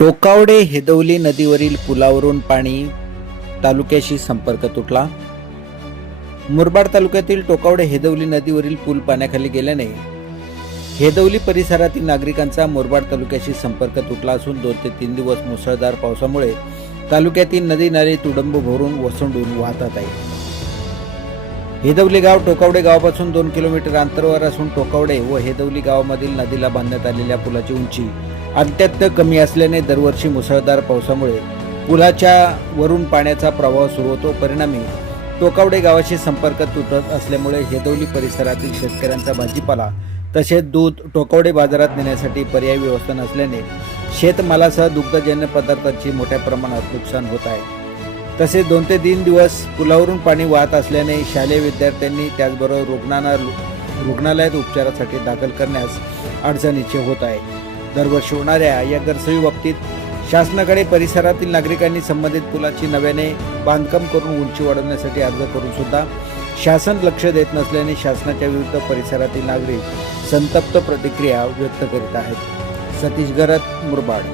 टोकावडे हेदवली नदीवरील पुलावरून पाणी तालुक्याशी संपर्क तुटला. मुरबाड तालुक्यातील टोकावडे हेदवली नदीवरील पूल पाण्याखाली गेल्याने हेदवली परिसरातील नागरिकांचा मुरबाड तालुक्याशी संपर्क तुटला असून दोन ते तीन दिवस मुसळधार पावसामुळे तालुक्यातील नदी नाले तुडंब भरून वसंडून वाहतात आहे हेदवली गाव टोकावडे गावापासून दोन किलोमीटर अंतरावर असून टोकावडे व हेदवली गावामधील नदीला बांधण्यात आलेल्या पुलाची उंची अत्यंत कमी असल्याने दरवर्षी मुसळधार पावसामुळे पुलाच्या वरून पाण्याचा प्रवाह सुरू होतो. परिणामी टोकावडे गावाशी संपर्क तुटत असल्यामुळे हेदवली परिसरातील शेतकऱ्यांचा भाजीपाला तसेच दूध टोकावडे बाजारात नेण्यासाठी पर्यायी व्यवस्था नसल्याने शेतमालासह दुग्धजन्य पदार्थांची मोठ्या प्रमाणात नुकसान होत आहे. तसेच दोन ते तीन दिवस पुलावरून पाणी वाहत असल्याने शालेय विद्यार्थ्यांनी त्याचबरोबर रुग्णांना रुग्णालयात उपचारासाठी दाखल करण्यास अडचणीचे होत आहे. दरवर्षी होणाऱ्या या गरसवी बाबतीत शासनाकडे परिसरातील नागरिकांनी संबंधित पुलाची नव्याने बांधकाम करून उंची वाढवण्यासाठी अर्ज करून सुद्धा शासन लक्ष देत नसल्याने शासनाच्या विरुद्ध परिसरातील नागरिक संतप्त प्रतिक्रिया व्यक्त करीत आहेत. सतीश गरत मुरबाड.